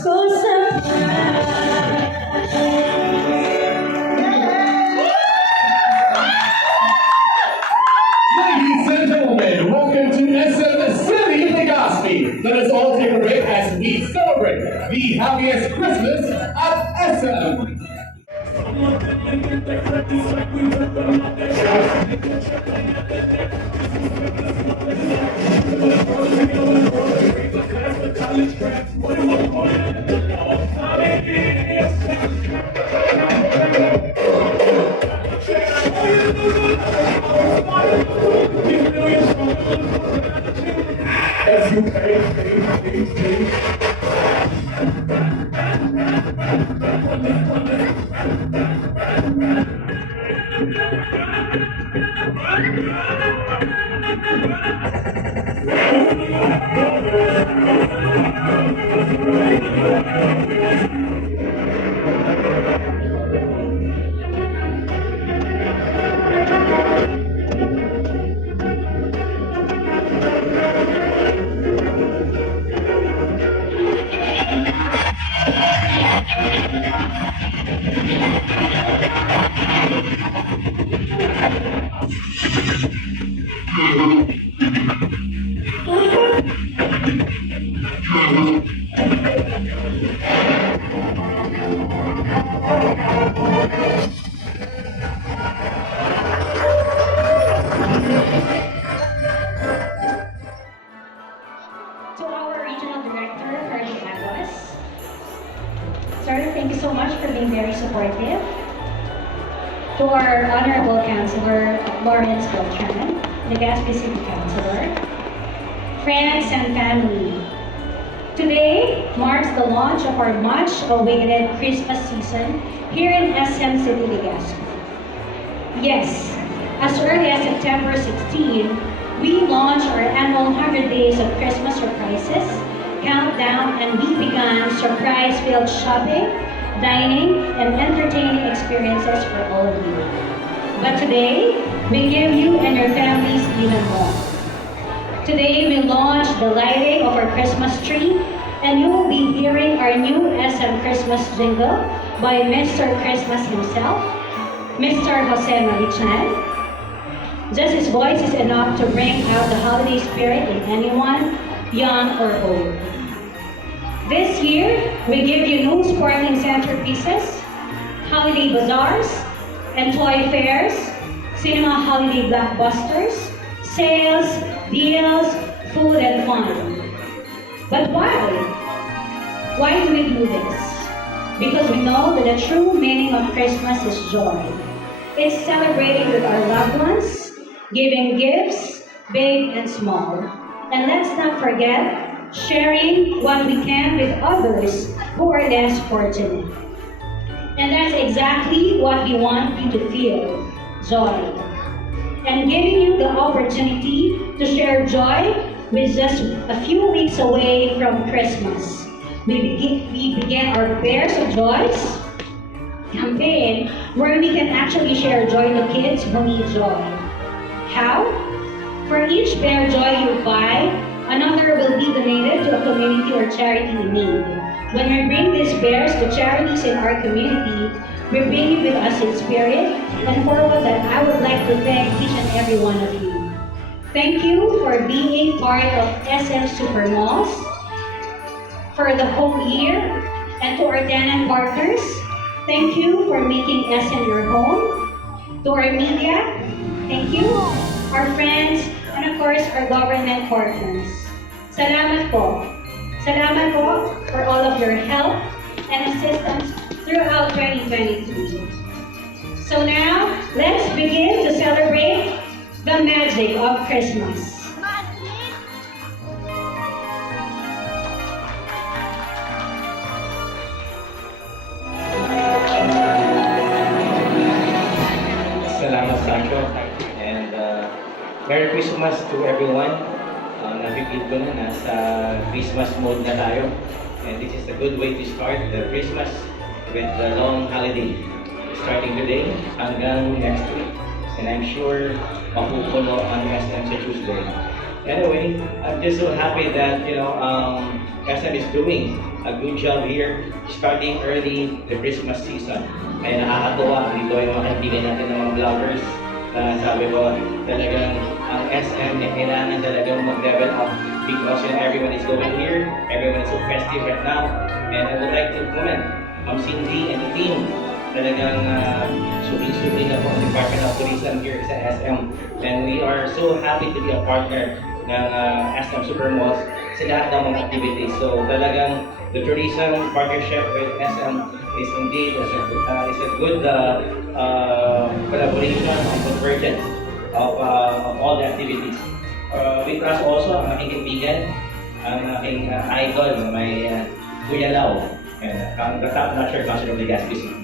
ko sa Ladies and gentlemen, welcome to SM City Legazpi. Let us all take a break as we celebrate the happiest Christmas at SM. To our regional director, Herbie Aguas. Sir, thank you so much for being very supportive. To our Honorable Councilor, Lawrence Beltran, Legazpi City Councilor, friends and family. Today marks the launch of our much-awaited Christmas season here in SM City, Legazpi. Yes, as early as September 16, we launched our annual 100 Days of Christmas Surprises countdown, and we began surprise-filled shopping, dining, and entertaining experiences for all of you. But today, we give you and your families even more. Today, we launch the lighting of our Christmas tree, and you will be hearing our new SM Christmas jingle by Mr. Christmas himself, Mr. Jose Marichan. Just his voice is enough to bring out the holiday spirit in anyone, young or old. This year, we give you new sparkling centerpieces, holiday bazaars, and toy fairs, cinema holiday blockbusters, sales, deals, food, and fun. But why? Why do we do this? Because we know that the true meaning of Christmas is joy. It's celebrating with our loved ones, giving gifts, big and small. And let's not forget, sharing what we can with others who are less fortunate. And that's exactly what we want you to feel, joy. And giving you the opportunity to share joy with just a few weeks away from Christmas. We begin our Bears of Joys campaign where we can actually share joy to kids who need joy. How? For each Bear Joy you buy, another will be donated to a community or charity in need. When we bring these bears to charities in our community, we bring it with us in spirit, and for that I would like to thank each and every one of you. Thank you for being part of SM Super Malls for the whole year, and to our tenant partners, thank you for making SM your home. To our media, thank you. Our friends, and of course, our government partners. Salamat po. Salamat po for all of your help and assistance throughout 2023. So now, let's begin to celebrate the magic of Christmas. Salamat Sancho, and Merry Christmas to everyone. Napipil ko na nasa Christmas mode na tayo, and this is a good way to start the Christmas with the long holiday, starting today hanggang next week, and I'm sure mapupuno ang SM sa Tuesday. Anyway, I'm just so happy that SM is doing a good job here, starting early the Christmas season. Kaya nakakatuwa dito yung mga kaibigan natin ng mga vloggers na sabi ko talagang ang SM niya kailangan talagang mag-level up because everyone is going here, everyone is so festive right now, and I would like to comment Cindy and the team talagang suking-suki na po ang Department of Tourism here sa SM, and we are so happy to be a partner ng SM Supermalls sa lahat ng mga activities. So talagang the tourism partnership with SM is indeed is a good collaboration and convergence of all the activities. We trust also ang aking kaibigan, ang aking idol, may Kuya Lau, the top notcher council of Legazpi City.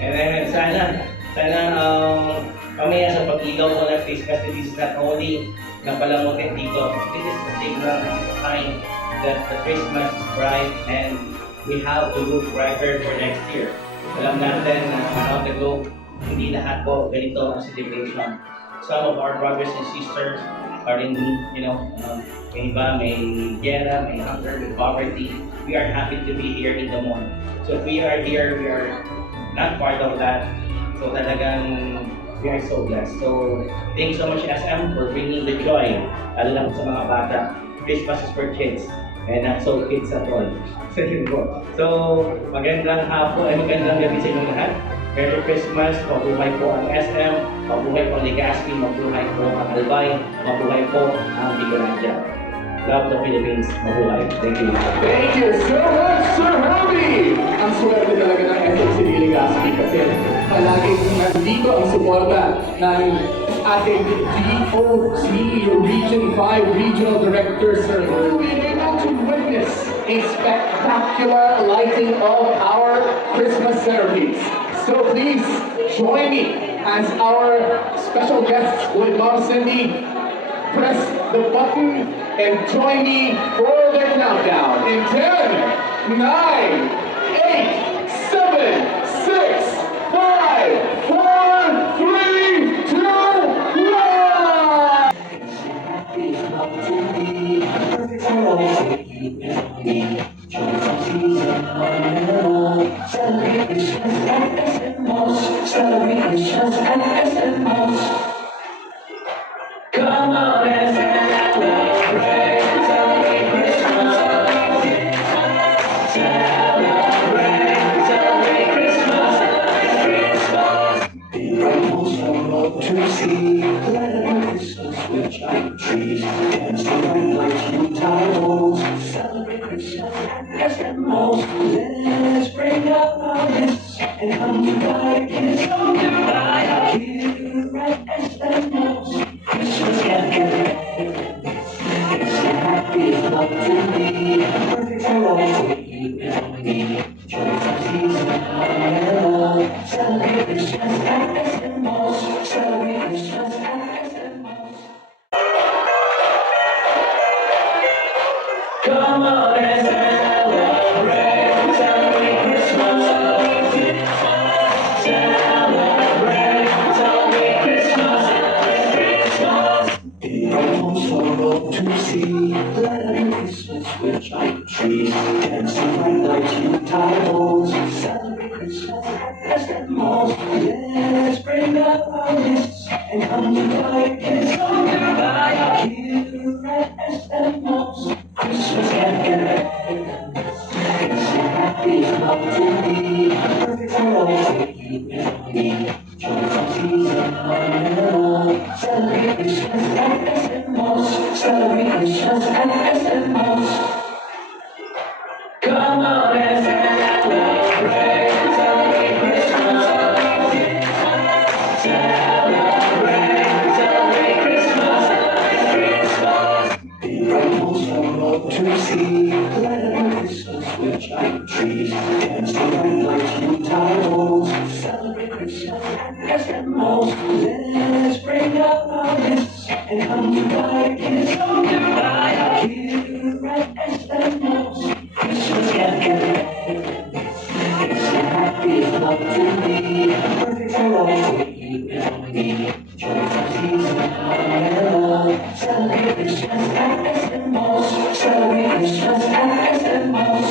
And then sana mamaya sa pag-ilaw mo ng Christmas, this is not only napalamutin dito, this is a signal, this is a sign that the Christmas is bright and we have to look brighter for next year. Alam natin na around the globe, hindi lahat po ganito ang celebration. Some of our brothers and sisters are in, may iba, may gera, may hunger, may poverty. We are happy to be here in the morning. So if we are here, we are not part of that. So talagang we are so blessed. So thank you so much SM for bringing the joy, lalo na sa mga bata. Christmas is for kids and not so kids at all. So magandang hapon ay magandang gabi sa inyong lahat. Merry Christmas, mabuhay po ang SM, mabuhay po ang Legazpi, mabuhay po ang Albay, mabuhay po ang Bicolandia. Love the Philippines, mabuhay. Thank you. Thank you so much, Sir Herbie! Ang swerte talaga ng SM City Legazpi kasi palaging nandito ang suporta ng ating DOC Region 5 Regional Director, Sir Herbie, able to witness a spectacular lighting of our Christmas centerpiece. So please join me as our special guests with Mom Cindy press the button and join me for the countdown in 10, 9, 8, 7, 6, 5, 4, 3, 2, 1! Come on and celebrate, celebrate Christmas. Celebrate, celebrate Christmas. Christmas. Rifles are up to see. Let it be Christmas with giant trees. Dance the bright lights, Yuletide balls. Celebrate Christmas at SM Malls. Let's bring out our lists and come to buy kids. Come to buy our kids at SM Malls. Christmas can't get better. It's the happiest month to be. Perfect for all you and me. Joyful season unreal. Celebrate Christmas at SM Malls. Celebrate Christmas at SM Malls. Come on and celebrate. Celebrate Christmas. Celebrate. Celebrate Christmas. Rifles are up to see. Let it be Christmas with giant trees. Dancing bright lights, Yuletide balls. Celebrate Christmas at SM Malls. Let's bring up our lists and come to buy kids. Come to buy our kids at SM Malls. Christmas can't get better. It's the happiest month to be. Perfect for all you and me. Joyful season unreal. Celebrate Christmas at SM Malls. Celebrate Christmas at SM Malls. Come on and celebrate. Celebrate Christmas. Celebrate. Celebrate Christmas. Christmas. Rifles are up to see. Let it be Christmas with giant trees. Dancing bright lights, Yuletide balls. Celebrate Christmas at SM Malls. Let's bring out our lists and come to buy kids. Come to buy our kids at SM Malls. Christmas can't get better. It's the happiest month to be. Perfect for all you and me. Joyful season unreal. Celebrate Christmas at SM Malls. Celebrate Christmas at SM Malls.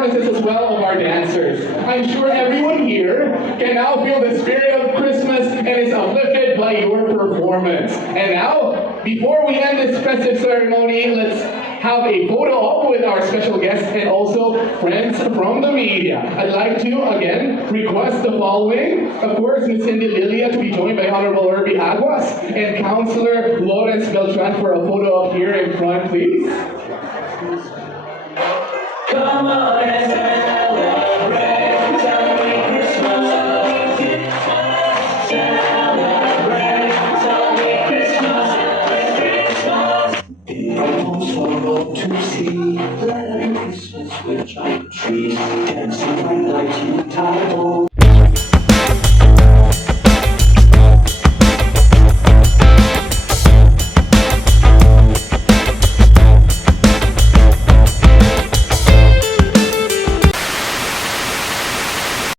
performances as well of our dancers. I'm sure everyone here can now feel the spirit of Christmas and is uplifted by your performance. And now, before we end this festive ceremony, let's have a photo op with our special guests and also friends from the media. I'd like to, again, request the following. Of course, Ms. Cindy Lilia to be joined by Honorable Herbie Aguas and Councilor Lawrence Beltran for a photo up here in front, please. Come on and celebrate, celebrate Christmas, celebrate Christmas, Christmas. It comes for all to see, let every Christmas with giant trees, dancing